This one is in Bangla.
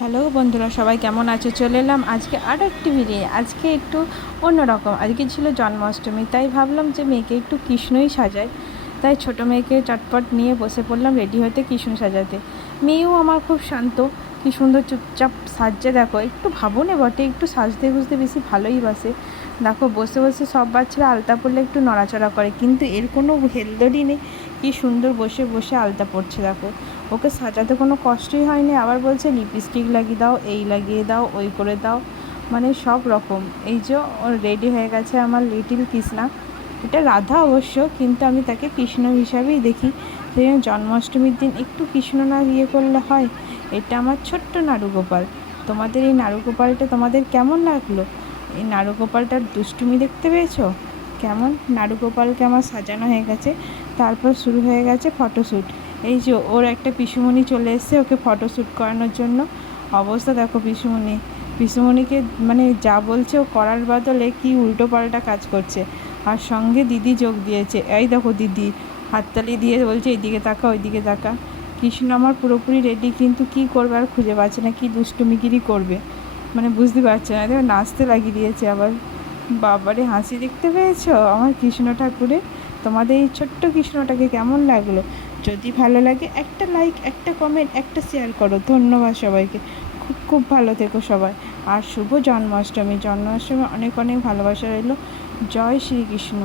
হ্যালো বন্ধুরা, সবাই কেমন আছো? চলে এলাম আজকে আরও একটি ভিডিও। আজকে একটু অন্যরকম, আজকে ছিল জন্মাষ্টমী, তাই ভাবলাম যে মেয়েকে একটু কৃষ্ণই সাজাই। তাই ছোটো মেয়েকে চটপট নিয়ে বসে পড়লাম রেডি হতে, কৃষ্ণ সাজাতে। মেয়েও আমার খুব শান্ত, কী সুন্দর চুপচাপ সাজছে দেখো। একটু ভাবুনে বটে, একটু সাজতে বুঝতে বেশি ভালোই বাসে। দেখো বসে বসে সব বাচ্চারা আলতা পড়লে একটু নড়াচড়া করে, কিন্তু এর কোনো হেলদোলই নেই। কী সুন্দর বসে বসে আলতা পড়ছে দেখো। ওকে সাজাতে কোনো কষ্টই হয়নি। আবার বলছে লিপস্টিক লাগিয়ে দাও, এই লাগিয়ে দাও, ওই করে দাও, মানে সব রকম। এই যে ওর রেডি হয়ে গেছে আমার লিটিল কৃষ্ণা। এটা রাধা অবশ্য, কিন্তু আমি তাকে কৃষ্ণ হিসাবেই দেখি। সেই জন্য জন্মাষ্টমীর দিন একটু কৃষ্ণ না ইয়ে করলে হয়। এটা আমার ছোট্ট নাড়ুগোপাল। তোমাদের এই নাড়ুগোপালটা তোমাদের কেমন লাগলো? এই নাড়ুগোপালটার দুষ্টুমি দেখতে পেয়েছো কেমন? নাড়ুগোপালকে আমার সাজানো হয়ে গেছে, তারপর শুরু হয়ে গেছে ফটোশ্যুট। এই যে ওর একটা পিসুমণি চলে এসছে ওকে ফটোশ্যুট করানোর জন্য। অবস্থা দেখো পিসুমণিকে মানে যা বলছে ও করার বদলে কি উল্টো পাল্টা কাজ করছে। আর সঙ্গে দিদি যোগ দিয়েছে। এই দেখো দিদি হাততালি দিয়ে বলছে এইদিকে তাকা, ওইদিকে তাকা। কৃষ্ণ আমার পুরোপুরি রেডি, কিন্তু কি করবে আর খুঁজে পাচ্ছে না, কি দুষ্টুমিগিরি করবে মানে বুঝতে পারছে না। দেখো নাচতে লাগিয়ে দিয়েছে আবার। বাবারে হাসি দেখতে পেয়েছো আমার কৃষ্ণ ঠাকুরে? তোমাদের এই ছোট্ট কৃষ্ণটাকে কেমন লাগলো? যদি ভালো লাগে একটা লাইক, একটা কমেন্ট, একটা শেয়ার করো। ধন্যবাদ সবাইকে। খুব খুব ভালো থেকো সবাই। আর শুভ জন্মাষ্টমী। অনেক অনেক ভালোবাসা রইল। জয় শ্রীকৃষ্ণ।